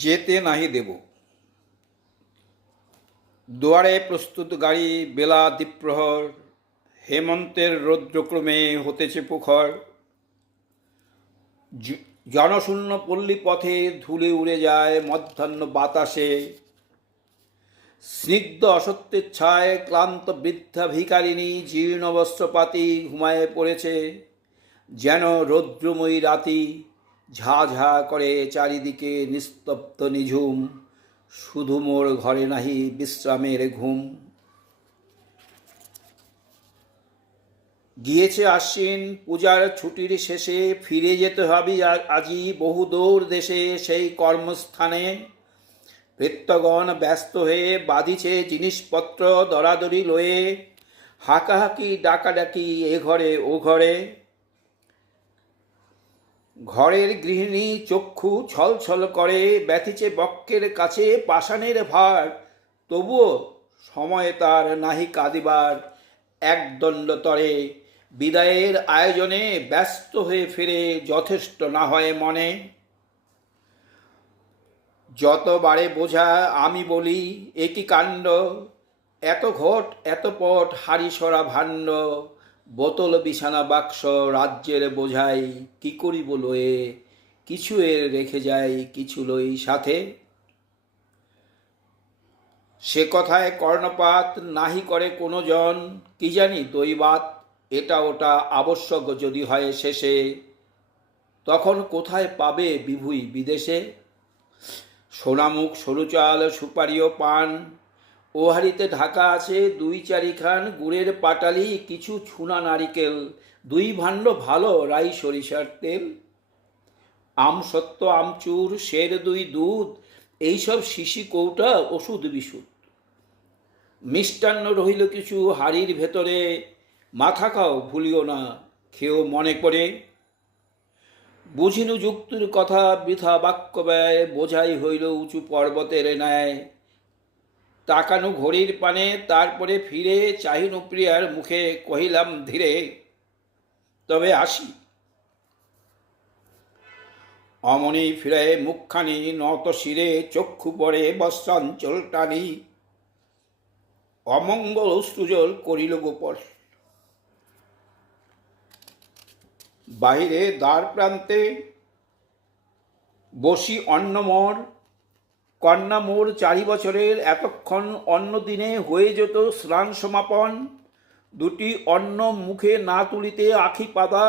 যেতে নাহি দেব। দুয়ারে প্রস্তুত গাড়ি, বেলা দ্বিপ্রহর, হেমন্তের রৌদ্রক্রমে হতেছে প্রখর। জনশূন্য পল্লী পথে ধুলে উড়ে যায় মধ্যাহ্ন বাতাসে। স্নিগ্ধ অসত্যের ছায় ক্লান্ত বৃদ্ধা ভিখারিণী জীর্ণ বস্ত্রপাতি ঘুমায়ে পড়েছে। যেন রৌদ্রময়ী রাতি, ঝা ঝা করে চারিদিকে নিস্তব্ধ নিঝুম। শুধু মোর ঘরে নাহি বিশ্রামের ঘুম। গিয়েছে আশ্বিন, পূজার ছুটির শেষে ফিরে যেতে হবে আজি বহুদূর দেশে সেই কর্মস্থানে। ভৃত্যগণ ব্যস্ত হয়ে বাঁধিছে জিনিসপত্র দরাদরি লয়ে। হাঁকাহাঁকি ডাকাডাকি এ ঘরে ও ঘরে। ঘরের গৃহিণী চক্ষু ছলছল করে, ব্যথিছে বক্ষের কাছে পাষাণের ভার। তবুও সময় তার নাহি কাঁদিবার। একদণ্ডতরে বিদায়ের আয়োজনে ব্যস্ত হয়ে ফিরে যথেষ্ট না হয় মনে। যতবারে বোঝা আমি বলি একই কাণ্ড, এত ঘট এত পট হাড়ি সরা ভাণ্ড। বোতল বিছানা বাক্স রাজ্যের বোঝাই, কি করিব লয়ে কিছু এর রেখে যাই কিছু লই সাথে। সে কথায় কর্ণপাত নাহি করে কোনো জন, কি জানি দৈবাত এটা ওটা আবশ্যক যদি হয় শেষে। তখন কোথায় পাবে বিভুই বিদেশে। সোনামুখ সরু চাল সুপারি ও পান, ওহারিতে ঢাকা আছে দুই চারিখান গুড়ের পাটালি, কিছু ছুনা নারিকেল, দুই ভাণ্ড ভালো রাই সরিষার তেল। আমসত্ত্ব আমচুর সের দুই দুধ, এইসব শিশি কৌটা ওষুধ বিশুদ্ধ। মিষ্টান্ন রহিল কিছু হাড়ির ভেতরে, মাথা খাও ভুলিও না খেও মনে করে। বুঝিনু যুক্তির কথা বৃথা বাক্য ব্যয়, বোঝাই হইল উঁচু পর্বতের ন্যায়। তাকানু ঘড়ির পানে তারপরে ফিরে, চাহিনু প্রিয়ার মুখে কহিলাম ধীরে, তবে আসি। অমনি ফিরে মুখখানি নত শিরে, চক্ষু পরে বস্ত্রাঞ্চল টানি। অমঙ্গল অশ্রুজল করিল গোপর। বাহিরে দ্বার প্রান্তে বসি অন্নমর, কন্যা মোর 4 বছরের। এতক্ষণ অন্য দিনে হয়ে যেত স্নান সমাপন। দুটি অন্ন মুখে না তুলিতে আখি পাতা